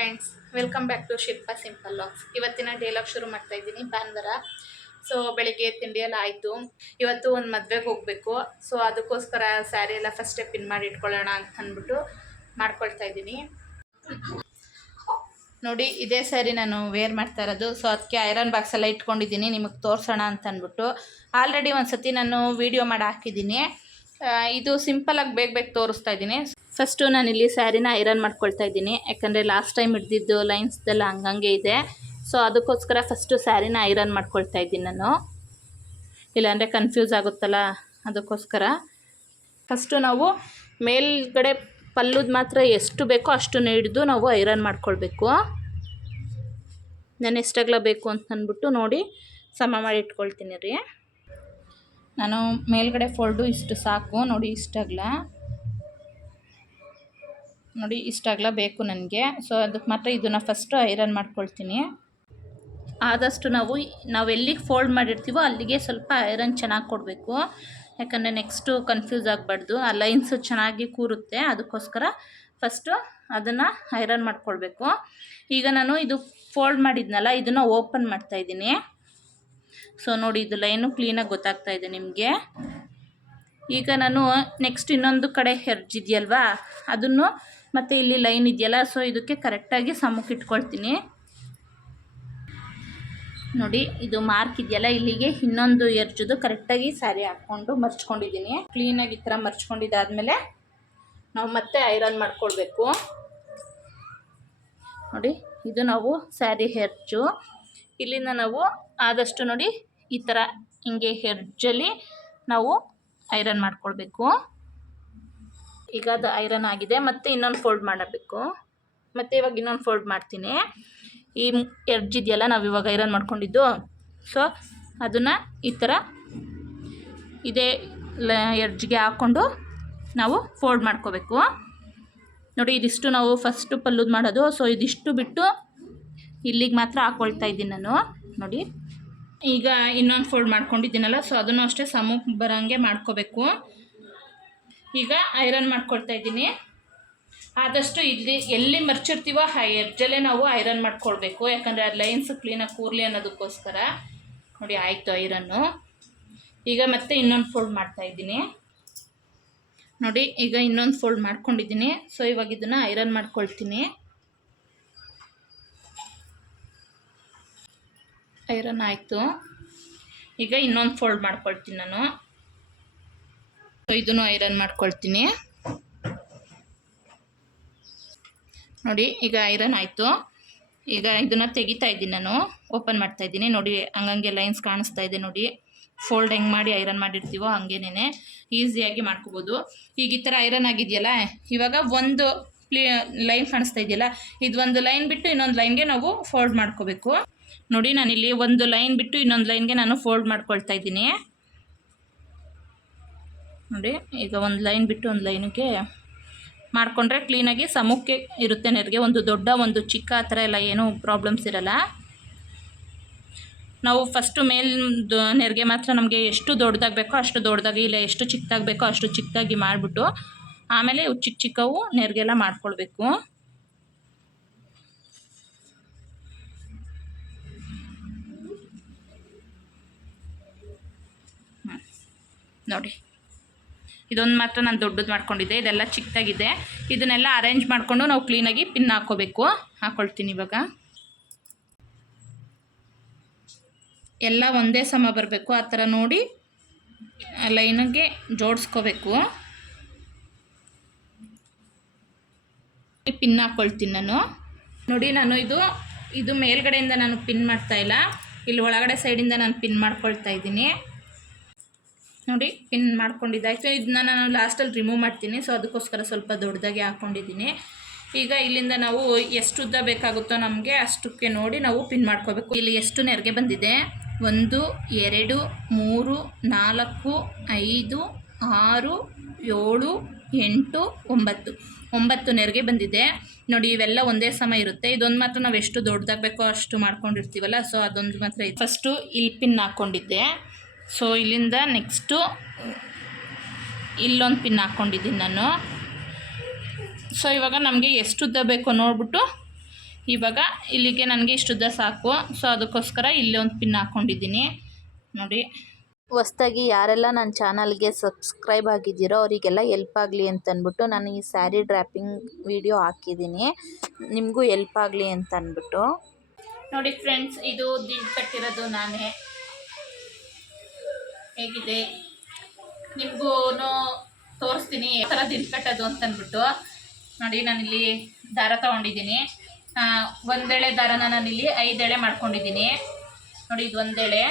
Friends, welcome back to Shilpa simple logs. ಇವತ್ತಿನ day log ಶುರು ಮಾಡ್ತಾ ಇದ್ದೀನಿ ಭಾನುವಾರ. ಸೊ ಬೆಳಿಗ್ಗೆ ತಿಂಡಿ ಎಲ್ಲ ಆಯಿತು. ಇವತ್ತು ಒಂದು ಮದುವೆಗೆ ಹೋಗಬೇಕು. ಸೊ ಅದಕ್ಕೋಸ್ಕರ ಸ್ಯಾರಿ ಎಲ್ಲ ಫಸ್ಟೇ ಪಿನ್ ಮಾಡಿ ಇಟ್ಕೊಳ್ಳೋಣ ಅಂತ ಅಂದ್ಬಿಟ್ಟು ಮಾಡ್ಕೊಳ್ತಾ ಇದ್ದೀನಿ. ನೋಡಿ, ಇದೇ ಸ್ಯಾರಿ ನಾನು ವೇರ್ ಮಾಡ್ತಾ ಇರೋದು. ಸೊ ಅದಕ್ಕೆ ಐರನ್ ಬಾಕ್ಸ್ ಎಲ್ಲ ಇಟ್ಕೊಂಡಿದ್ದೀನಿ ನಿಮಗೆ ತೋರಿಸೋಣ ಅಂತ ಅಂದ್ಬಿಟ್ಟು. ಆಲ್ರೆಡಿ ಒಂದು ಸತಿ ನಾನು ವೀಡಿಯೋ ಮಾಡಿ ಹಾಕಿದ್ದೀನಿ. ಇದು ಸಿಂಪಲಾಗಿ ಬೇಗ ತೋರಿಸ್ತಾ ಇದ್ದೀನಿ. ಫಸ್ಟು ನಾನಿಲ್ಲಿ ಸ್ಯಾರಿನ ಐರನ್ ಮಾಡ್ಕೊಳ್ತಾ ಇದ್ದೀನಿ, ಯಾಕಂದರೆ ಲಾಸ್ಟ್ ಟೈಮ್ ಹಿಡ್ದಿದ್ದು ಲೈನ್ಸ್ದೆಲ್ಲ ಹಂಗಂಗೆ ಇದೆ. ಸೊ ಅದಕ್ಕೋಸ್ಕರ ಫಸ್ಟು ಸ್ಯಾರಿನ ಐರನ್ ಮಾಡ್ಕೊಳ್ತಾ ಇದ್ದೀನಿ ನಾನು, ಇಲ್ಲಾಂದರೆ ಕನ್ಫ್ಯೂಸ್ ಆಗುತ್ತಲ್ಲ, ಅದಕ್ಕೋಸ್ಕರ. ಫಸ್ಟು ನಾವು ಮೇಲ್ಗಡೆ ಪಲ್ಲುದು ಮಾತ್ರ ಎಷ್ಟು ಬೇಕೋ ಅಷ್ಟನ್ನು ಹಿಡಿದು ನಾವು ಐರನ್ ಮಾಡ್ಕೊಳ್ಬೇಕು. ನಾನು ಎಷ್ಟಾಗಲ ಬೇಕು ಅಂತ ಅಂದ್ಬಿಟ್ಟು ನೋಡಿ ಸಮ ಮಾಡಿ ಇಟ್ಕೊಳ್ತೀನಿ ರೀ. ನಾನು ಮೇಲ್ಗಡೆ ಫೋಲ್ಡು ಇಷ್ಟು ಸಾಕು ನೋಡಿ, ಇಷ್ಟಾಗಲ ನೋಡಿ, ಇಷ್ಟಾಗಲ ಬೇಕು ನನಗೆ. ಸೊ ಅದಕ್ಕೆ ಮಾತ್ರ ಇದನ್ನು ಫಸ್ಟು ಐರನ್ ಮಾಡ್ಕೊಳ್ತೀನಿ. ಆದಷ್ಟು ನಾವು ಎಲ್ಲಿಗೆ ಫೋಲ್ಡ್ ಮಾಡಿರ್ತೀವೋ ಅಲ್ಲಿಗೆ ಸ್ವಲ್ಪ ಐರನ್ ಚೆನ್ನಾಗಿ ಕೊಡಬೇಕು, ಯಾಕಂದರೆ ನೆಕ್ಸ್ಟು ಕನ್ಫ್ಯೂಸ್ ಆಗಬಾರ್ದು. ಆ ಲೈನ್ಸು ಚೆನ್ನಾಗಿ ಕೂರುತ್ತೆ, ಅದಕ್ಕೋಸ್ಕರ ಫಸ್ಟು ಅದನ್ನು ಐರನ್ ಮಾಡ್ಕೊಳ್ಬೇಕು. ಈಗ ನಾನು ಇದು ಫೋಲ್ಡ್ ಮಾಡಿದ್ನಲ್ಲ, ಇದನ್ನು ಓಪನ್ ಮಾಡ್ತಾಯಿದ್ದೀನಿ. ಸೊ ನೋಡಿ, ಇದು ಲೈನು ಕ್ಲೀನಾಗಿ ಗೊತ್ತಾಗ್ತಾ ಇದೆ ನಿಮಗೆ. ಈಗ ನಾನು ನೆಕ್ಸ್ಟ್ ಇನ್ನೊಂದು ಕಡೆ ಹೆರ್ಜಿದೆಯಲ್ವಾ, ಅದನ್ನು ಮತ್ತು ಇಲ್ಲಿ ಲೈನ್ ಇದೆಯಲ್ಲ, ಸೊ ಇದಕ್ಕೆ ಕರೆಕ್ಟಾಗಿ ಸಮಕ್ಕೆ ಇಟ್ಕೊಳ್ತೀನಿ. ನೋಡಿ, ಇದು ಮಾರ್ಕ್ ಇದೆಯಲ್ಲ, ಇಲ್ಲಿಗೆ ಇನ್ನೊಂದು ಎರ್ಜದು ಕರೆಕ್ಟಾಗಿ ಸ್ಯಾರಿ ಹಾಕ್ಕೊಂಡು ಮರ್ಚ್ಕೊಂಡಿದ್ದೀನಿ. ಕ್ಲೀನಾಗಿ ಈ ಥರ ಮರ್ಚ್ಕೊಂಡಿದ್ದಾದಮೇಲೆ ನಾವು ಮತ್ತೆ ಐರನ್ ಮಾಡ್ಕೊಳ್ಬೇಕು. ನೋಡಿ, ಇದು ನಾವು ಸ್ಯಾರಿ ಹೆರ್ಜು. ಇಲ್ಲಿಂದ ನಾವು ಆದಷ್ಟು ನೋಡಿ ಈ ಥರ ಹಿಂಗೆ ಹೆರ್ಜಲ್ಲಿ ನಾವು ಐರನ್ ಮಾಡ್ಕೊಳ್ಬೇಕು. ಈಗ ಅದು ಐರನ್ ಆಗಿದೆ, ಮತ್ತು ಇನ್ನೊಂದು ಫೋಲ್ಡ್ ಮಾಡಬೇಕು. ಮತ್ತು ಇವಾಗ ಇನ್ನೊಂದು ಫೋಲ್ಡ್ ಮಾಡ್ತೀನಿ. ಈ ಎಡ್ಜ್ ಇದೆಯಲ್ಲ, ನಾವು ಇವಾಗ ಐರನ್ ಮಾಡ್ಕೊಂಡಿದ್ದು, ಸೊ ಅದನ್ನು ಈ ಥರ ಇದೇ ಎಡ್ಜ್ಗೆ ಹಾಕ್ಕೊಂಡು ನಾವು ಫೋಲ್ಡ್ ಮಾಡ್ಕೋಬೇಕು. ನೋಡಿ, ಇದಿಷ್ಟು ನಾವು ಫಸ್ಟು ಪಲ್ಲುದು ಮಾಡೋದು. ಸೊ ಇದಿಷ್ಟು ಬಿಟ್ಟು ಇಲ್ಲಿಗೆ ಮಾತ್ರ ಹಾಕ್ಕೊಳ್ತಾ ಇದ್ದೀನಿ ನಾನು. ನೋಡಿ, ಈಗ ಇನ್ನೊಂದು ಫೋಲ್ಡ್ ಮಾಡ್ಕೊಂಡಿದ್ದೀನಲ್ಲ, ಸೊ ಅದನ್ನು ಅಷ್ಟೇ ಸಮಕ್ಕೆ ಬರೋಂಗೆ ಮಾಡ್ಕೋಬೇಕು. ಈಗ ಐರನ್ ಮಾಡ್ಕೊಳ್ತಾ ಇದ್ದೀನಿ. ಆದಷ್ಟು ಇಲ್ಲಿ ಎಲ್ಲಿ ಮರ್ಚಿರ್ತೀವೋ ಆ ಎಡ್ಜಲ್ಲೇ ನಾವು ಐರನ್ ಮಾಡ್ಕೊಳ್ಬೇಕು, ಯಾಕಂದರೆ ಆ ಲೈನ್ಸ್ ಕ್ಲೀನಾಗಿ ಕೂರಲಿ ಅನ್ನೋದಕ್ಕೋಸ್ಕರ. ನೋಡಿ, ಆಯಿತು ಐರನ್ನು. ಈಗ ಮತ್ತೆ ಇನ್ನೊಂದು ಫೋಲ್ಡ್ ಮಾಡ್ತಾಯಿದ್ದೀನಿ. ನೋಡಿ, ಈಗ ಇನ್ನೊಂದು ಫೋಲ್ಡ್ ಮಾಡ್ಕೊಂಡಿದ್ದೀನಿ. ಸೊ ಇವಾಗ ಇದನ್ನು ಐರನ್ ಮಾಡ್ಕೊಳ್ತೀನಿ. ಐರನ್ ಆಯಿತು. ಈಗ ಇನ್ನೊಂದು ಫೋಲ್ಡ್ ಮಾಡ್ಕೊಳ್ತೀನಿ ನಾನು. ಸೊ ಇದನ್ನು ಐರನ್ ಮಾಡ್ಕೊಳ್ತೀನಿ. ನೋಡಿ, ಈಗ ಐರನ್ ಆಯಿತು. ಈಗ ಇದನ್ನು ತೆಗಿತಾ ಇದ್ದೀನಿ ನಾನು, ಓಪನ್ ಮಾಡ್ತಾ ಇದ್ದೀನಿ. ನೋಡಿ, ಹಂಗಂಗೆ ಲೈನ್ಸ್ ಕಾಣಿಸ್ತಾ ಇದೆ. ನೋಡಿ, ಫೋಲ್ಡ್ ಹೆಂಗೆ ಮಾಡಿ ಐರನ್ ಮಾಡಿರ್ತೀವೋ ಹಂಗೇನೆ ಈಸಿಯಾಗಿ ಮಾಡ್ಕೋಬೋದು. ಈಗ ಈ ಥರ ಐರನ್ ಆಗಿದೆಯಲ್ಲ, ಇವಾಗ ಒಂದು ಲೈನ್ ಕಾಣಿಸ್ತಾ ಇದೆಯಲ್ಲ, ಇದು ಒಂದು ಲೈನ್ ಬಿಟ್ಟು ಇನ್ನೊಂದು ಲೈನ್ಗೆ ನಾವು ಫೋಲ್ಡ್ ಮಾಡ್ಕೋಬೇಕು. ನೋಡಿ, ನಾನಿಲ್ಲಿ ಒಂದು ಲೈನ್ ಬಿಟ್ಟು ಇನ್ನೊಂದು ಲೈನ್ಗೆ ನಾನು ಫೋಲ್ಡ್ ಮಾಡ್ಕೊಳ್ತಾ ಇದ್ದೀನಿ. ನೋಡಿ, ಈಗ ಒಂದು ಲೈನ್ ಬಿಟ್ಟು ಒಂದು ಲೈನಿಗೆ ಮಾಡಿಕೊಂಡ್ರೆ ಕ್ಲೀನಾಗಿ ಸಮಕ್ಕೆ ಇರುತ್ತೆ ನೆರಿಗೆ. ಒಂದು ದೊಡ್ಡ ಒಂದು ಚಿಕ್ಕ ಆ ಥರ ಎಲ್ಲ ಏನೂ ಪ್ರಾಬ್ಲಮ್ಸ್ ಇರೋಲ್ಲ. ನಾವು ಫಸ್ಟು ಮೇಲ್ದು ನೆರಿಗೆ ಮಾತ್ರ ನಮಗೆ ಎಷ್ಟು ದೊಡ್ಡದಾಗಿ ಬೇಕೋ ಅಷ್ಟು ದೊಡ್ಡದಾಗಿ, ಇಲ್ಲ ಎಷ್ಟು ಚಿಕ್ಕದಾಗಿ ಬೇಕೋ ಅಷ್ಟು ಚಿಕ್ಕದಾಗಿ ಮಾಡಿಬಿಟ್ಟು ಆಮೇಲೆ ಚಿಕ್ಕ ಚಿಕ್ಕವು ನೆರಿಗೆಲ್ಲ ಮಾಡ್ಕೊಳ್ಬೇಕು. ನೋಡಿ, ಇದೊಂದು ಮಾತ್ರ ನಾನು ದೊಡ್ಡದು ಮಾಡ್ಕೊಂಡಿದ್ದೆ, ಇದೆಲ್ಲ ಚಿಕ್ಕದಾಗಿದೆ. ಇದನ್ನೆಲ್ಲ ಅರೇಂಜ್ ಮಾಡಿಕೊಂಡು ನಾವು ಕ್ಲೀನಾಗಿ ಪಿನ್ ಹಾಕ್ಕೋಬೇಕು. ಹಾಕ್ಕೊಳ್ತೀನಿ. ಇವಾಗ ಎಲ್ಲ ಒಂದೇ ಸಮ ಬರಬೇಕು, ಆ ಥರ ನೋಡಿ ಲೈನಿಗೆ ಜೋಡಿಸ್ಕೋಬೇಕು. ಪಿನ್ ಹಾಕ್ಕೊಳ್ತೀನಿ ನಾನು. ನೋಡಿ, ನಾನು ಇದು ಮೇಲ್ಗಡೆಯಿಂದ ನಾನು ಪಿನ್ ಮಾಡ್ತಾಯಿಲ್ಲ, ಇಲ್ಲಿ ಒಳಗಡೆ ಸೈಡಿಂದ ನಾನು ಪಿನ್ ಮಾಡ್ಕೊಳ್ತಾ ಇದ್ದೀನಿ. ನೋಡಿ, ಪಿನ್ ಮಾಡ್ಕೊಂಡಿದ್ದಾಯಿತು. ಇದನ್ನ ನಾನು ಲಾಸ್ಟಲ್ಲಿ ರಿಮೂವ್ ಮಾಡ್ತೀನಿ. ಸೊ ಅದಕ್ಕೋಸ್ಕರ ಸ್ವಲ್ಪ ದೊಡ್ಡದಾಗಿ ಹಾಕ್ಕೊಂಡಿದ್ದೀನಿ. ಈಗ ಇಲ್ಲಿಂದ ನಾವು ಎಷ್ಟು ಉದ್ದ ಬೇಕಾಗುತ್ತೋ ನಮಗೆ ಅಷ್ಟಕ್ಕೆ ನೋಡಿ ನಾವು ಪಿನ್ ಮಾಡ್ಕೋಬೇಕು. ಇಲ್ಲಿ ಎಷ್ಟು ನೆರಿಗೆ ಬಂದಿದೆ, 1 2 3 4 5 6 7 8 9 ನೆರಿಗೆ ಬಂದಿದೆ. ನೋಡಿ, ಇವೆಲ್ಲ ಒಂದೇ ಸಮ ಇರುತ್ತೆ. ಇದೊಂದು ಮಾತ್ರ ನಾವು ಎಷ್ಟು ದೊಡ್ಡದಾಗಬೇಕೋ ಬೇಕೋ ಅಷ್ಟು ಮಾಡ್ಕೊಂಡಿರ್ತೀವಲ್ಲ, ಸೊ ಅದೊಂದು ಮಾತ್ರ ಫಸ್ಟು ಇಲ್ಲಿ ಪಿನ್ ಹಾಕ್ಕೊಂಡಿದ್ದೆ. ಸೊ ಇಲ್ಲಿಂದ ನೆಕ್ಸ್ಟು ಇಲ್ಲೊಂದು ಪಿನ್ ಹಾಕ್ಕೊಂಡಿದ್ದೀನಿ ನಾನು. ಸೊ ಇವಾಗ ನಮಗೆ ಎಷ್ಟು ಉದ್ದ ಬೇಕೋ ನೋಡಿಬಿಟ್ಟು ಇವಾಗ ಇಲ್ಲಿಗೆ ನನಗೆ ಇಷ್ಟುದ್ದ ಸಾಕು. ಸೊ ಅದಕ್ಕೋಸ್ಕರ ಇಲ್ಲೇ ಒಂದು ಪಿನ್ ಹಾಕ್ಕೊಂಡಿದ್ದೀನಿ ನೋಡಿ. ಹೊಸ್ದಾಗಿ ಯಾರೆಲ್ಲ ನನ್ನ ಚಾನಲ್ಗೆ ಸಬ್ಸ್ಕ್ರೈಬ್ ಆಗಿದ್ದೀರೋ ಅವರಿಗೆಲ್ಲ ಹೆಲ್ಪ್ ಆಗಲಿ ಅಂತಂದ್ಬಿಟ್ಟು ನಾನು ಈ ಸ್ಯಾರಿ ಡ್ರಾಪಿಂಗ್ ವಿಡಿಯೋ ಹಾಕಿದ್ದೀನಿ, ನಿಮಗೂ ಹೆಲ್ಪ್ ಆಗಲಿ ಅಂತ ಅಂದ್ಬಿಟ್ಟು. ನೋಡಿ ಫ್ರೆಂಡ್ಸ್, ಇದು ದಿಂಡು ಕಟ್ಟಿರೋದು ನಾನೇ. ಹೇಗಿದೆ ನಿಮಗೂ ತೋರಿಸ್ತೀನಿ ಯಾವ ಥರ ದಿಂಡು ಕಟ್ಟೋದು ಅಂತಂದ್ಬಿಟ್ಟು. ನೋಡಿ, ನಾನಿಲ್ಲಿ ದಾರ ತೊಗೊಂಡಿದ್ದೀನಿ. ಒಂದೆಳೆ ದಾರನ ನಾನಿಲ್ಲಿ 5 ಎಳೆ ಮಾಡ್ಕೊಂಡಿದ್ದೀನಿ ನೋಡಿ. ಇದು ಒಂದೆಳೆ,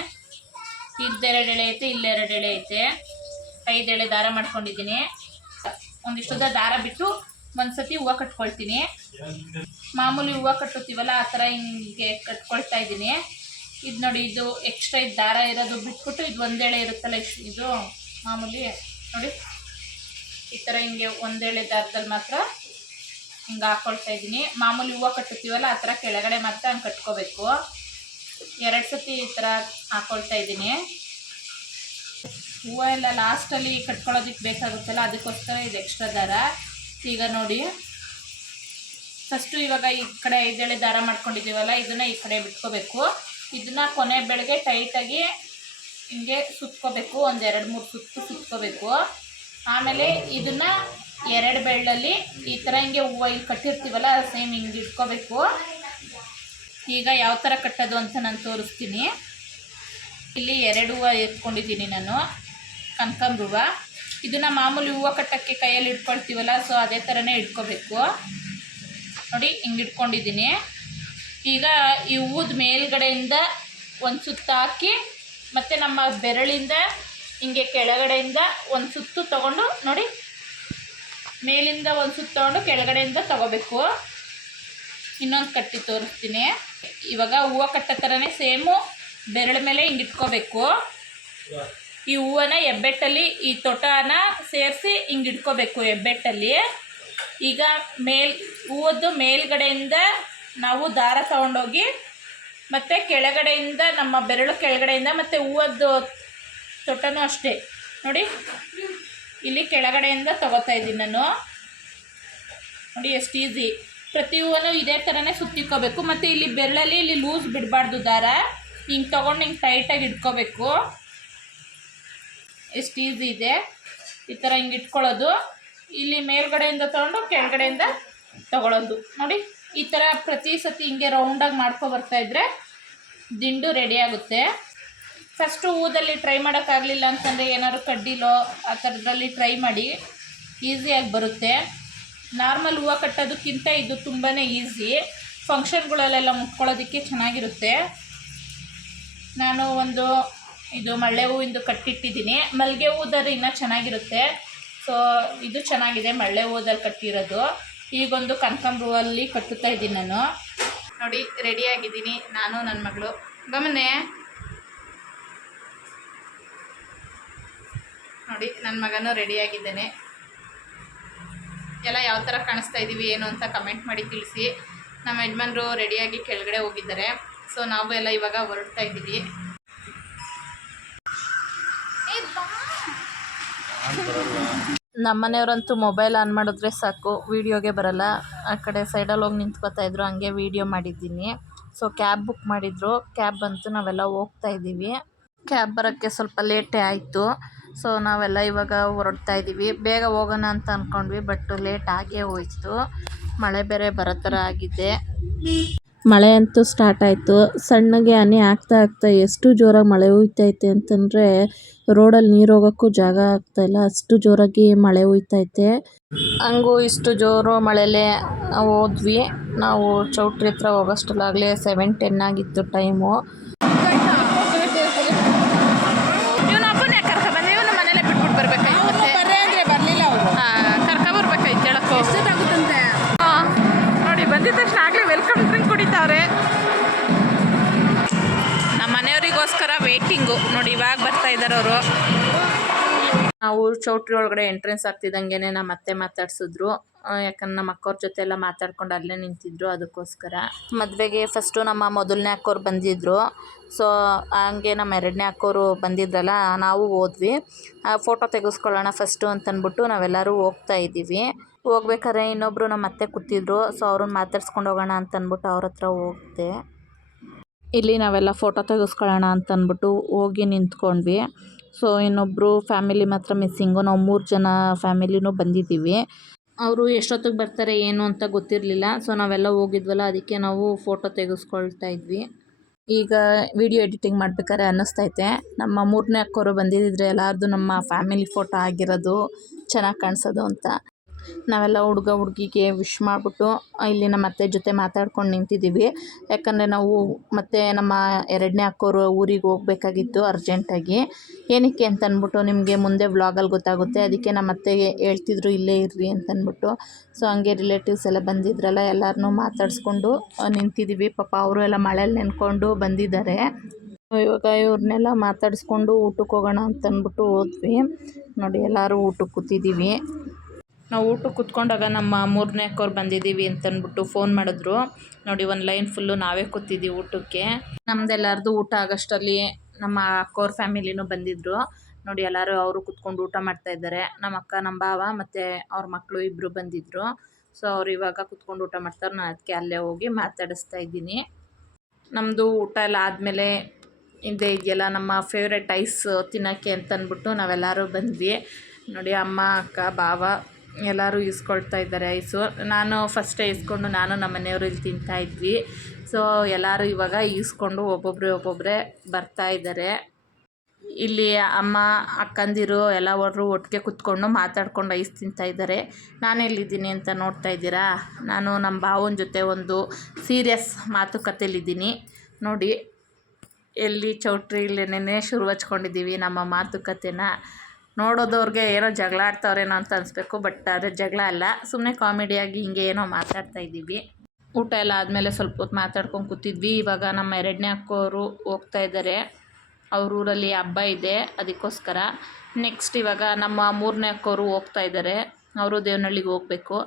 ಇಲ್ಲೆರಡು ಎಳೆ ಐತೆ, ಇಲ್ಲೆರಡು ಎಳೆ ಐತೆ. 5 ಎಳೆ ದಾರ ಮಾಡ್ಕೊಂಡಿದ್ದೀನಿ. ಒಂದಿಷ್ಟುದ ದಾರ ಬಿಟ್ಟು ಒಂದ್ಸತಿ ಹೂವು ಕಟ್ಕೊಳ್ತೀನಿ. ಮಾಮೂಲಿ ಹೂವು ಕಟ್ಟುತ್ತೀವಲ್ಲ ಆ ಥರ ಹಿಂಗೆ ಕಟ್ಕೊಳ್ತಾ ಇದ್ದೀನಿ. ಇದು ನೋಡಿ, ಇದು ಎಕ್ಸ್ಟ್ರಾ ಇದು ದಾರ ಇರೋದು ಬಿಟ್ಬಿಟ್ಟು ಇದು ಒಂದೆಳೆ ಇರುತ್ತಲ್ಲ, ಇದು ಮಾಮೂಲಿ ನೋಡಿ ಈ ಥರ ಹಿಂಗೆ ಒಂದೆಳೆ ದಾರದಲ್ಲಿ ಮಾತ್ರ ಹಿಂಗೆ ಹಾಕ್ಕೊಳ್ತಾ ಇದ್ದೀನಿ. ಮಾಮೂಲಿ ಹೂವು ಕಟ್ಟುತ್ತೀವಲ್ಲ ಆ ಥರ ಕೆಳಗಡೆ ಮಾತ್ರ ಹಂಗೆ ಕಟ್ಕೋಬೇಕು. 2 ಸತಿ ಈ ಥರ ಹಾಕ್ಕೊಳ್ತಾ ಇದ್ದೀನಿ. ಹೂವು ಎಲ್ಲ ಲಾಸ್ಟಲ್ಲಿ ಕಟ್ಕೊಳ್ಳೋದಕ್ಕೆ ಬೇಕಾಗುತ್ತಲ್ಲ, ಅದಕ್ಕೋಸ್ಕರ ಇದು ಎಕ್ಸ್ಟ್ರಾ ದಾರ. ಈಗ ನೋಡಿ, ಫಸ್ಟು ಇವಾಗ ಈ ಕಡೆ 5 ಎಳೆ ದಾರ ಮಾಡ್ಕೊಂಡಿದ್ದೀವಲ್ಲ, ಇದನ್ನು ಈ ಕಡೆ ಬಿಟ್ಕೋಬೇಕು. ಇದನ್ನು ಕೊನೆ ಬೆಳಗ್ಗೆ ಟೈಟಾಗಿ ಹಿಂಗೆ ಸುತ್ಕೋಬೇಕು, ಒಂದು 2-3 ಸುತ್ತು ಸುತ್ಕೋಬೇಕು. ಆಮೇಲೆ ಇದನ್ನು 2 ಬೆಳ್ಳಲ್ಲಿ ಈ ಥರ ಹಿಂಗೆ ಹೂವು ಇಲ್ಲಿ ಕಟ್ಟಿರ್ತೀವಲ್ಲ ಸೇಮ್ ಹಿಂಗೆ ಇಟ್ಕೋಬೇಕು. ಈಗ ಯಾವ ಥರ ಕಟ್ಟೋದು ಅಂತ ನಾನು ತೋರಿಸ್ತೀನಿ. ಇಲ್ಲಿ 2 ಹೂವು ಎತ್ಕೊಂಡಿದ್ದೀನಿ ನಾನು, ಕನಕಾಂಬರ ಹೂವು. ಇದನ್ನು ಮಾಮೂಲಿ ಹೂವು ಕಟ್ಟೋಕ್ಕೆ ಕೈಯಲ್ಲಿ ಇಟ್ಕೊಳ್ತೀವಲ್ಲ, ಸೊ ಅದೇ ಥರನೇ ಇಟ್ಕೋಬೇಕು ನೋಡಿ. ಹಿಂಗೆ ಇಟ್ಕೊಂಡಿದ್ದೀನಿ. ಈಗ ಈ ಹೂವದ ಮೇಲ್ಗಡೆಯಿಂದ ಒಂದು ಸುತ್ತು ಹಾಕಿ ಮತ್ತು ನಮ್ಮ ಬೆರಳಿಂದ ಹಿಂಗೆ ಕೆಳಗಡೆಯಿಂದ ಒಂದು ಸುತ್ತು ತೊಗೊಂಡು ನೋಡಿ, ಮೇಲಿಂದ ಒಂದು ಸುತ್ತು ತೊಗೊಂಡು ಕೆಳಗಡೆಯಿಂದ ತೊಗೋಬೇಕು. ಇನ್ನೊಂದು ಕಟ್ಟಿ ತೋರಿಸ್ತೀನಿ. ಇವಾಗ ಹೂವು ಕಟ್ಟೋ ಥರನೇ ಸೇಮು ಬೆರಳ ಮೇಲೆ ಹಿಂಗೆ ಇಟ್ಕೋಬೇಕು. ಈ ಹೂವನ್ನ ಹೆಬ್ಬೆಟ್ಟಲ್ಲಿ ಈ ತೊಟಾನ ಸೇರಿಸಿ ಹಿಂಗೆ ಇಟ್ಕೋಬೇಕು ಹೆಬ್ಬೆಟ್ಟಲ್ಲಿ. ಈಗ ಹೂವದ್ದು ಮೇಲ್ಗಡೆಯಿಂದ ನಾವು ದಾರ ತಗೊಂಡೋಗಿ ಮತ್ತು ಕೆಳಗಡೆಯಿಂದ ನಮ್ಮ ಬೆರಳು ಕೆಳಗಡೆಯಿಂದ ಮತ್ತು ಹೂವದ್ದು ತೊಟ್ಟನೂ ಅಷ್ಟೇ ನೋಡಿ, ಇಲ್ಲಿ ಕೆಳಗಡೆಯಿಂದ ತೊಗೋತಾ ಇದ್ದೀನಿ ನಾನು ನೋಡಿ. ಎಷ್ಟು ಈಸಿ. ಪ್ರತಿ ಹೂವನ್ನು ಇದೇ ಥರನೇ ಸುತ್ತಿಕ್ಕೋಬೇಕು. ಮತ್ತು ಇಲ್ಲಿ ಬೆರಳಲ್ಲಿ ಇಲ್ಲಿ ಲೂಸ್ ಬಿಡಬಾರ್ದು, ದಾರ ಹಿಂಗೆ ತೊಗೊಂಡು ಹಿಂಗೆ ಟೈಟಾಗಿ ಇಟ್ಕೋಬೇಕು. ಎಷ್ಟು ಈಸಿ ಇದೆ ಈ ಥರ ಹಿಂಗೆ ಇಟ್ಕೊಳ್ಳೋದು. ಇಲ್ಲಿ ಮೇಲ್ಗಡೆಯಿಂದ ತೊಗೊಂಡು ಕೆಳಗಡೆಯಿಂದ ತಗೊಳ್ಳೋದು ನೋಡಿ. ಈ ಥರ ಪ್ರತಿ ಸತಿ ಹಿಂಗೆ ರೌಂಡಾಗಿ ಬರ್ತಾಯಿದ್ರೆ ದಿಂಡು ರೆಡಿ ಆಗುತ್ತೆ. ಫಸ್ಟು ಹೂದಲ್ಲಿ ಟ್ರೈ ಮಾಡೋಕ್ಕಾಗಲಿಲ್ಲ ಅಂತಂದರೆ ಏನಾದ್ರು ಕಡ್ಡಿಲೋ ಆ ಥರದ್ರಲ್ಲಿ ಟ್ರೈ ಮಾಡಿ, ಈಸಿಯಾಗಿ ಬರುತ್ತೆ. ನಾರ್ಮಲ್ ಹೂವು ಕಟ್ಟೋದಕ್ಕಿಂತ ಇದು ತುಂಬಾ ಈಸಿ. ಫಂಕ್ಷನ್ಗಳಲ್ಲೆಲ್ಲ ಮುಟ್ಕೊಳ್ಳೋದಕ್ಕೆ ಚೆನ್ನಾಗಿರುತ್ತೆ. ನಾನು ಇದು ಮಲ್ಲೆ ಹೂವಿಂದು ಕಟ್ಟಿಟ್ಟಿದ್ದೀನಿ. ಮಲ್ಲಿಗೆ ಹೂದಲ್ಲಿ ಇನ್ನೂ ಚೆನ್ನಾಗಿರುತ್ತೆ. ಸೊ ಇದು ಚೆನ್ನಾಗಿದೆ ಮಲ್ಲೆ ಹೂದಲ್ಲಿ ಕಟ್ಟಿರೋದು. ಈಗೊಂದು ಕನಕಾಂಬರ ಹೂವಲ್ಲಿ ಕಟ್ಟುತ್ತಾ ಇದ್ದೀನಿ ನಾನು ನೋಡಿ. ರೆಡಿಯಾಗಿದ್ದೀನಿ ನಾನು, ನನ್ನ ಮಗಳು. ಗಮನೆ ನೋಡಿ, ನನ್ನ ಮಗನೂ ರೆಡಿಯಾಗಿದ್ದಾನೆ. ಎಲ್ಲ ಯಾವ ಥರ ಕಾಣಿಸ್ತಾ ಇದ್ದೀವಿ ಏನು ಅಂತ ಕಮೆಂಟ್ ಮಾಡಿ ತಿಳಿಸಿ. ನಮ್ಮ ಯಜಮಾನ್ರು ರೆಡಿಯಾಗಿ ಕೆಳಗಡೆ ಹೋಗಿದ್ದಾರೆ. ಸೊ ನಾವು ಎಲ್ಲ ಇವಾಗ ಹೊರಡ್ತಾ ಇದ್ದೀವಿ. ನಮ್ಮನೆಯವರಂತೂ ಮೊಬೈಲ್ ಆನ್ ಮಾಡಿದ್ರೆ ಸಾಕು, ವೀಡಿಯೋಗೆ ಬರಲ್ಲ. ಆ ಕಡೆ ಸೈಡಲ್ಲಿ ಹೋಗಿ ನಿಂತ್ಕೋತಾ ಇದ್ರು, ಹಂಗೆ ವೀಡಿಯೋ ಮಾಡಿದ್ದೀನಿ. ಸೊ ಕ್ಯಾಬ್ ಬುಕ್ ಮಾಡಿದ್ರು, ಕ್ಯಾಬ್ ಬಂತು, ನಾವೆಲ್ಲ ಹೋಗ್ತಾ ಇದ್ದೀವಿ. ಕ್ಯಾಬ್ ಬರೋಕ್ಕೆ ಸ್ವಲ್ಪ ಲೇಟೇ ಆಯಿತು. ಸೊ ನಾವೆಲ್ಲ ಇವಾಗ ಹೊರಡ್ತಾ ಇದ್ದೀವಿ. ಬೇಗ ಹೋಗೋಣ ಅಂತ ಅಂದ್ಕೊಂಡ್ವಿ, ಬಟ್ ಲೇಟ್ ಆಗೇ ಹೋಯಿತು. ಮಳೆ ಬೇರೆ ಬರೋ ಥರ ಆಗಿದೆ. ಮಳೆ ಅಂತೂ ಸ್ಟಾರ್ಟ್ ಆಯಿತು. ಸಣ್ಣಗೆ ಹನಿ ಆಗ್ತಾ ಎಷ್ಟು ಜೋರಾಗಿ ಮಳೆ ಹುಯ್ತೈತೆ ಅಂತಂದರೆ ರೋಡಲ್ಲಿ ನೀರು ಹೋಗೋಕ್ಕೂ ಜಾಗ ಆಗ್ತಾಯಿಲ್ಲ, ಅಷ್ಟು ಜೋರಾಗಿ ಮಳೆ ಹುಯ್ತೈತೆ. ಹಂಗೂ ಇಷ್ಟು ಜೋರು ಮಳೆಯಲ್ಲೇ ಹೋದ್ವಿ ನಾವು. ಚೌಟ್ರಿ ಹತ್ರ ಹೋಗೋಷ್ಟಲ್ಲಾಗಲೇ 7:10 ಆಗಿತ್ತು ಟೈಮು. ಬಂದಿದ್ದ ತಕ್ಷಣ ಆಗಲೇ ವೆಲ್ಕಮ್ ಡ್ರಿಂಕ್ ಕುಡಿತಾವ್ರೆ. ನಮ್ಮ ಮನೆಯವರಿಗೋಸ್ಕರ ವೇಟಿಂಗು ನೋಡಿ. ಇವಾಗ ಬರ್ತಾ ಇದ್ದಾರೆ ಅವರು. ನಾವು ಚೌಟ್ರಿ ಒಳಗಡೆ ಎಂಟ್ರೆನ್ಸ್ ಆಗ್ತಿದ್ದಂಗೆ ನಮ್ಮ ಅತ್ತೆ ಮಾತಾಡ್ಸಿದ್ರು. ಯಾಕಂದ್ರೆ ನಮ್ಮ ಅಕ್ಕವ್ರ ಜೊತೆ ಎಲ್ಲ ಮಾತಾಡ್ಕೊಂಡು ಅಲ್ಲೇ ನಿಂತಿದ್ರು, ಅದಕ್ಕೋಸ್ಕರ. ಮದುವೆಗೆ ಫಸ್ಟು ನಮ್ಮ ಮೊದಲನೇ ಅಕ್ಕೋರು ಬಂದಿದ್ದರು. ಸೊ ಹಂಗೆ ನಮ್ಮ ಎರಡನೇ ಅಕ್ಕೋರು ಬಂದಿದ್ರಲ್ಲ, ನಾವು ಹೋದ್ವಿ. ಫೋಟೋ ತೆಗೆಸ್ಕೊಳ್ಳೋಣ ಫಸ್ಟು ಅಂತಂದ್ಬಿಟ್ಟು ನಾವೆಲ್ಲರೂ ಹೋಗ್ತಾ ಇದ್ದೀವಿ. ಹೋಗ್ಬೇಕಾದ್ರೆ ಇನ್ನೊಬ್ಬರು ನಮ್ಮ ಅತ್ತೆ ಕೂತಿದ್ರು. ಸೊ ಅವ್ರನ್ನ ಮಾತಾಡ್ಸ್ಕೊಂಡು ಹೋಗೋಣ ಅಂತಂದ್ಬಿಟ್ಟು ಅವ್ರ ಹತ್ರ ಹೋಗ್ದೆ. ಇಲ್ಲಿ ನಾವೆಲ್ಲ ಫೋಟೋ ತೆಗೆಸ್ಕೊಳ್ಳೋಣ ಅಂತಂದ್ಬಿಟ್ಟು ಹೋಗಿ ನಿಂತ್ಕೊಂಡ್ವಿ. ಸೊ ಇನ್ನೊಬ್ಬರು ಫ್ಯಾಮಿಲಿ ಮಾತ್ರ ಮಿಸ್ಸಿಂಗು. ನಾವು 3 ಜನ ಫ್ಯಾಮಿಲಿನೂ ಬಂದಿದ್ದೀವಿ. ಅವರು ಎಷ್ಟೊತ್ತಿಗೆ ಬರ್ತಾರೆ ಏನು ಅಂತ ಗೊತ್ತಿರಲಿಲ್ಲ. ಸೊ ನಾವೆಲ್ಲ ಹೋಗಿದ್ವಲ್ಲ, ಅದಕ್ಕೆ ನಾವು ಫೋಟೋ ತೆಗೆಸ್ಕೊಳ್ತಾ ಇದ್ವಿ. ಈಗ ವಿಡಿಯೋ ಎಡಿಟಿಂಗ್ ಮಾಡ್ಬೇಕಾದ್ರೆ ಅನ್ನಿಸ್ತೈತೆ, ನಮ್ಮ 3ನೇ ಅಕ್ಕೋರು ಬಂದಿದ್ದರೆ ಎಲ್ಲರದು ನಮ್ಮ ಫ್ಯಾಮಿಲಿ ಫೋಟೋ ಆಗಿರೋದು ಚೆನ್ನಾಗಿ ಕಾಣಿಸೋದು ಅಂತ. ನಾವೆಲ್ಲ ಹುಡುಗ ಹುಡುಗಿಗೆ ವಿಶ್ ಮಾಡಿಬಿಟ್ಟು ಇಲ್ಲಿ ನಮ್ಮ ಅತ್ತೆ ಜೊತೆ ಮಾತಾಡ್ಕೊಂಡು ನಿಂತಿದ್ದೀವಿ. ಯಾಕಂದರೆ ನಾವು ಮತ್ತೆ ನಮ್ಮ ಎರಡನೇ ಅಕ್ಕೋರು ಊರಿಗೆ ಹೋಗ್ಬೇಕಾಗಿತ್ತು ಅರ್ಜೆಂಟಾಗಿ. ಏನಕ್ಕೆ ಅಂತಂದ್ಬಿಟ್ಟು ನಿಮಗೆ ಮುಂದೆ ವ್ಲಾಗಲ್ಲಿ ಗೊತ್ತಾಗುತ್ತೆ. ಅದಕ್ಕೆ ನಮ್ಮ ಅತ್ತೆಗೆ ಹೇಳ್ತಿದ್ರು ಇಲ್ಲೇ ಇರ್ರಿ ಅಂತಂದ್ಬಿಟ್ಟು. ಸೊ ಹಂಗೆ ರಿಲೇಟಿವ್ಸ್ ಎಲ್ಲ ಬಂದಿದ್ರಲ್ಲ, ಎಲ್ಲರನ್ನೂ ಮಾತಾಡಿಸ್ಕೊಂಡು ನಿಂತಿದ್ದೀವಿ. ಪಾಪ ಅವರು ಎಲ್ಲ ಮಳೇಲಿ ನೆನ್ಕೊಂಡು ಬಂದಿದ್ದಾರೆ. ಇವಾಗ ಇವ್ರನ್ನೆಲ್ಲ ಮಾತಾಡಿಸ್ಕೊಂಡು ಊಟಕ್ಕೆ ಹೋಗೋಣ ಅಂತಂದ್ಬಿಟ್ಟು ಹೋದ್ವಿ. ನೋಡಿ ಎಲ್ಲರೂ ಊಟಕ್ಕೆ ಕೂತಿದ್ದೀವಿ. ನಾವು ಊಟಕ್ಕೆ ಕೂತ್ಕೊಂಡಾಗ ನಮ್ಮ 3ನೇ ಅಕ್ಕೋರು ಬಂದಿದ್ದೀವಿ ಅಂತಂದ್ಬಿಟ್ಟು ಫೋನ್ ಮಾಡಿದ್ರು. ನೋಡಿ ಒಂದು ಲೈನ್ ಫುಲ್ಲು ನಾವೇ ಕೂತಿದ್ದೀವಿ ಊಟಕ್ಕೆ. ನಮ್ದೆಲ್ಲರದು ಊಟ ಆಗೋಷ್ಟರಲ್ಲಿ ನಮ್ಮ ಅಕ್ಕೋರ ಫ್ಯಾಮಿಲಿನೂ ಬಂದಿದ್ದರು. ನೋಡಿ ಎಲ್ಲರೂ ಅವರು ಕೂತ್ಕೊಂಡು ಊಟ ಮಾಡ್ತಾಯಿದ್ದಾರೆ. ನಮ್ಮ ಅಕ್ಕ, ನಮ್ಮ ಭಾವ ಮತ್ತು ಅವ್ರ ಮಕ್ಕಳು ಇಬ್ಬರು ಬಂದಿದ್ದರು. ಸೊ ಅವ್ರು ಇವಾಗ ಕೂತ್ಕೊಂಡು ಊಟ ಮಾಡ್ತಾರೆ. ನಾನು ಅದಕ್ಕೆ ಅಲ್ಲೇ ಹೋಗಿ ಮಾತಾಡಿಸ್ತಾ ಇದ್ದೀನಿ. ನಮ್ಮದು ಊಟ ಎಲ್ಲ ಆದಮೇಲೆ ಹಿಂದೆ ಇದೆಯಲ್ಲ ನಮ್ಮ ಫೇವ್ರೆಟ್ ಐಸ್ ತಿನ್ನೋಕ್ಕೆ ಅಂತಂದ್ಬಿಟ್ಟು ನಾವೆಲ್ಲರೂ ಬಂದ್ವಿ. ನೋಡಿ ಅಮ್ಮ, ಅಕ್ಕ, ಭಾವ ಎಲ್ಲರೂ ಈಸ್ಕೊಳ್ತಾ ಇದ್ದಾರೆ ಐಸು. ನಾನು ಫಸ್ಟೇ ಈಸ್ಕೊಂಡು ನಾನು ನಮ್ಮ ಮನೆಯವರು ಇಲ್ಲಿ ತಿಂತಾಯಿದ್ವಿ. ಸೊ ಎಲ್ಲರೂ ಇವಾಗ ಈಸ್ಕೊಂಡು ಒಬ್ಬೊಬ್ಬರೇ ಬರ್ತಾ ಇದ್ದಾರೆ. ಇಲ್ಲಿ ಅಮ್ಮ, ಅಕ್ಕಂದಿರು ಎಲ್ಲರೂ ಒಟ್ಟಿಗೆ ಕೂತ್ಕೊಂಡು ಮಾತಾಡ್ಕೊಂಡು ಐಸ್ ತಿಂತಾಯಿದ್ದಾರೆ. ನಾನು ಎಲ್ಲಿದ್ದೀನಿ ಅಂತ ನೋಡ್ತಾ ಇದ್ದೀರಾ? ನಾನು ನಮ್ಮ ಭಾವನ ಜೊತೆ ಒಂದು ಸೀರಿಯಸ್ ಮಾತುಕತೆಯಲ್ಲಿದ್ದೀನಿ. ನೋಡಿ ಎಲ್ಲಿ ಚೌಟ್ರಿಲೇನೇ ಶುರು ಹಚ್ಕೊಂಡಿದ್ದೀವಿ ನಮ್ಮ ಮಾತುಕತೆನ. ನೋಡೋದವ್ರಿಗೆ ಏನೋ ಜಗಳ ಆಡ್ತವ್ರೇನೋ ಅಂತ ಅನಿಸ್ಬೇಕು, ಬಟ್ ಆದರೆ ಜಗಳ ಅಲ್ಲ, ಸುಮ್ಮನೆ ಕಾಮಿಡಿಯಾಗಿ ಹಿಂಗೆ ಏನೋ ಮಾತಾಡ್ತಾ ಇದ್ದೀವಿ. ಊಟ ಎಲ್ಲ ಆದಮೇಲೆ ಸ್ವಲ್ಪ ಹೊತ್ತು ಮಾತಾಡ್ಕೊಂಡು ಕೂತಿದ್ವಿ. ಇವಾಗ ನಮ್ಮ 2ನೇ ಅಕ್ಕೋರು ಹೋಗ್ತಾ ಇದ್ದಾರೆ. ಅವ್ರ ಊರಲ್ಲಿ ಹಬ್ಬ ಇದೆ, ಅದಕ್ಕೋಸ್ಕರ. ನೆಕ್ಸ್ಟ್ ಇವಾಗ ನಮ್ಮ 3ನೇ ಅಕ್ಕೋರು ಹೋಗ್ತಾ ಇದ್ದಾರೆ. ಅವರು ದೇವನಹಳ್ಳಿಗೆ ಹೋಗಬೇಕು,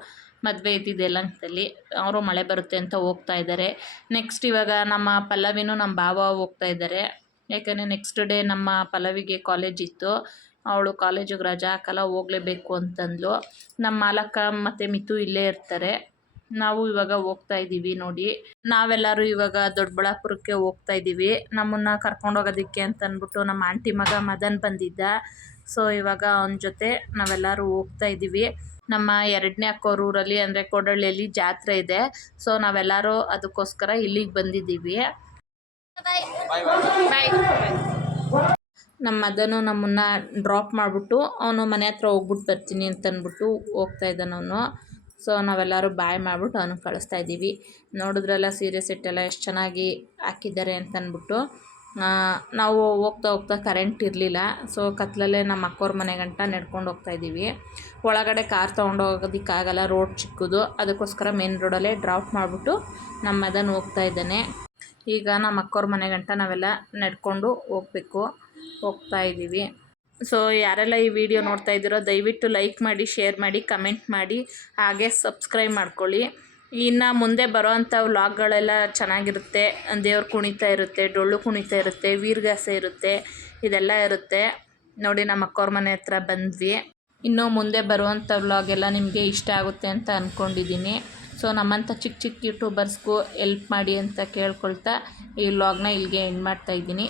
ಮದುವೆ ಇದ್ದಿದ್ದು ಯಲಹಂಕದಲ್ಲಿ. ಅವರು ಮಳೆ ಬರುತ್ತೆ ಅಂತ ಹೋಗ್ತಾ ಇದ್ದಾರೆ. ನೆಕ್ಸ್ಟ್ ಇವಾಗ ನಮ್ಮ ಪಲ್ಲವಿನೂ ನಮ್ಮ ಭಾವ ಹೋಗ್ತಾ ಇದ್ದಾರೆ. ಯಾಕಂದರೆ ನೆಕ್ಸ್ಟ್ ಡೇ ನಮ್ಮ ಪಲ್ಲವಿಗೆ ಕಾಲೇಜ್ ಇತ್ತು. ಅವಳು ಕಾಲೇಜಿಗೆ ರಜಾ ಹಾಕಲ್ಲ, ಹೋಗಲೇಬೇಕು ಅಂತಂದ್ಲು. ನಮ್ಮ ಮಾಲಕ್ಕ ಮತ್ತು ಮಿತು ಇಲ್ಲೇ ಇರ್ತಾರೆ. ನಾವು ಇವಾಗ ಹೋಗ್ತಾ ಇದ್ದೀವಿ. ನೋಡಿ ನಾವೆಲ್ಲರೂ ಇವಾಗ ದೊಡ್ಡಬಳ್ಳಾಪುರಕ್ಕೆ ಹೋಗ್ತಾ ಇದ್ದೀವಿ. ನಮ್ಮನ್ನು ಕರ್ಕೊಂಡೋಗೋದಕ್ಕೆ ಅಂತಂದ್ಬಿಟ್ಟು ನಮ್ಮ ಆಂಟಿ ಮಗ ಮದನ್ ಬಂದಿದ್ದ. ಸೊ ಇವಾಗ ಅವನ ಜೊತೆ ನಾವೆಲ್ಲರೂ ಹೋಗ್ತಾ ಇದ್ದೀವಿ. ನಮ್ಮ 2ನೇ ಅಕ್ಕೋರ ಊರಲ್ಲಿ ಅಂದರೆ ಕೋಡಹಳ್ಳಿಯಲ್ಲಿ ಜಾತ್ರೆ ಇದೆ. ಸೊ ನಾವೆಲ್ಲರೂ ಅದಕ್ಕೋಸ್ಕರ ಇಲ್ಲಿಗೆ ಬಂದಿದ್ದೀವಿ. ಬಾಯ್. ನಮ್ಮ ಮದನು ನಮ್ಮನ್ನು ಡ್ರಾಪ್ ಮಾಡಿಬಿಟ್ಟು ಅವನು ಮನೆ ಹತ್ರ ಹೋಗ್ಬಿಟ್ಟು ಬರ್ತೀನಿ ಅಂತಂದ್ಬಿಟ್ಟು ಹೋಗ್ತಾ ಇದ್ದಾನೆ ಅವನು. ಸೊ ನಾವೆಲ್ಲರೂ ಬಾಯ್ ಮಾಡಿಬಿಟ್ಟು ಅವನಿಗೆ ಕಳಿಸ್ತಾ ಇದ್ದೀವಿ. ನೋಡಿದ್ರೆಲ್ಲ ಸೀರೆ ಸೆಟ್ಟೆಲ್ಲ ಎಷ್ಟು ಚೆನ್ನಾಗಿ ಹಾಕಿದ್ದಾರೆ ಅಂತಂದ್ಬಿಟ್ಟು. ನಾವು ಹೋಗ್ತಾ ಕರೆಂಟ್ ಇರಲಿಲ್ಲ. ಸೊ ಕತ್ಲಲ್ಲೇ ನಮ್ಮ ಅಕ್ಕೋರ ಮನೆ ಗಂಟ ನಡ್ಕೊಂಡು ಹೋಗ್ತಾ ಇದ್ದೀವಿ. ಒಳಗಡೆ ಕಾರ್ ತೊಗೊಂಡೋಗೋದಕ್ಕಾಗಲ್ಲ, ರೋಡ್ ಚಿಕ್ಕದು. ಅದಕ್ಕೋಸ್ಕರ ಮೇನ್ ರೋಡಲ್ಲೇ ಡ್ರಾಪ್ ಮಾಡಿಬಿಟ್ಟು ನಮ್ಮ ಮದನ್ ಹೋಗ್ತಾ ಇದ್ದಾನೆ. ಈಗ ನಮ್ಮ ಅಕ್ಕೋರ ಮನೆ ಗಂಟ ನಾವೆಲ್ಲ ನಡ್ಕೊಂಡು ಹೋಗ್ತಾ ಇದ್ದೀವಿ. ಸೊ ಯಾರೆಲ್ಲ ಈ ವಿಡಿಯೋ ನೋಡ್ತಾ ಇದ್ದೀರೋ ದಯವಿಟ್ಟು ಲೈಕ್ ಮಾಡಿ, ಶೇರ್ ಮಾಡಿ, ಕಮೆಂಟ್ ಮಾಡಿ, ಹಾಗೆ ಸಬ್ಸ್ಕ್ರೈಬ್ ಮಾಡ್ಕೊಳ್ಳಿ. ಇನ್ನು ಮುಂದೆ ಬರೋವಂಥ ವ್ಲಾಗ್ಗಳೆಲ್ಲ ಚೆನ್ನಾಗಿರುತ್ತೆ. ದೇವ್ರ ಕುಣಿತ ಇರುತ್ತೆ, ಡೊಳ್ಳು ಕುಣಿತ ಇರುತ್ತೆ, ವೀರಗಾಸೆ ಇರುತ್ತೆ, ಇದೆಲ್ಲ ಇರುತ್ತೆ. ನೋಡಿ ನಮ್ಮ ಅಕ್ಕೋರ ಮನೆ ಹತ್ರ ಬಂದ್ವಿ. ಇನ್ನು ಮುಂದೆ ಬರುವಂಥ ವ್ಲಾಗ್ ಎಲ್ಲ ನಿಮಗೆ ಇಷ್ಟ ಆಗುತ್ತೆ ಅಂತ ಅಂದ್ಕೊಂಡಿದ್ದೀನಿ. ಸೊ ನಮ್ಮಂಥ ಚಿಕ್ಕ ಯೂಟ್ಯೂಬರ್ಸ್ಗೂ ಎಲ್ಪ್ ಮಾಡಿ ಅಂತ ಕೇಳ್ಕೊಳ್ತಾ ಈ ವ್ಲಾಗ್ನ ಇಲ್ಲಿಗೆ ಎಂಡ್ ಮಾಡ್ತಾಯಿದ್ದೀನಿ.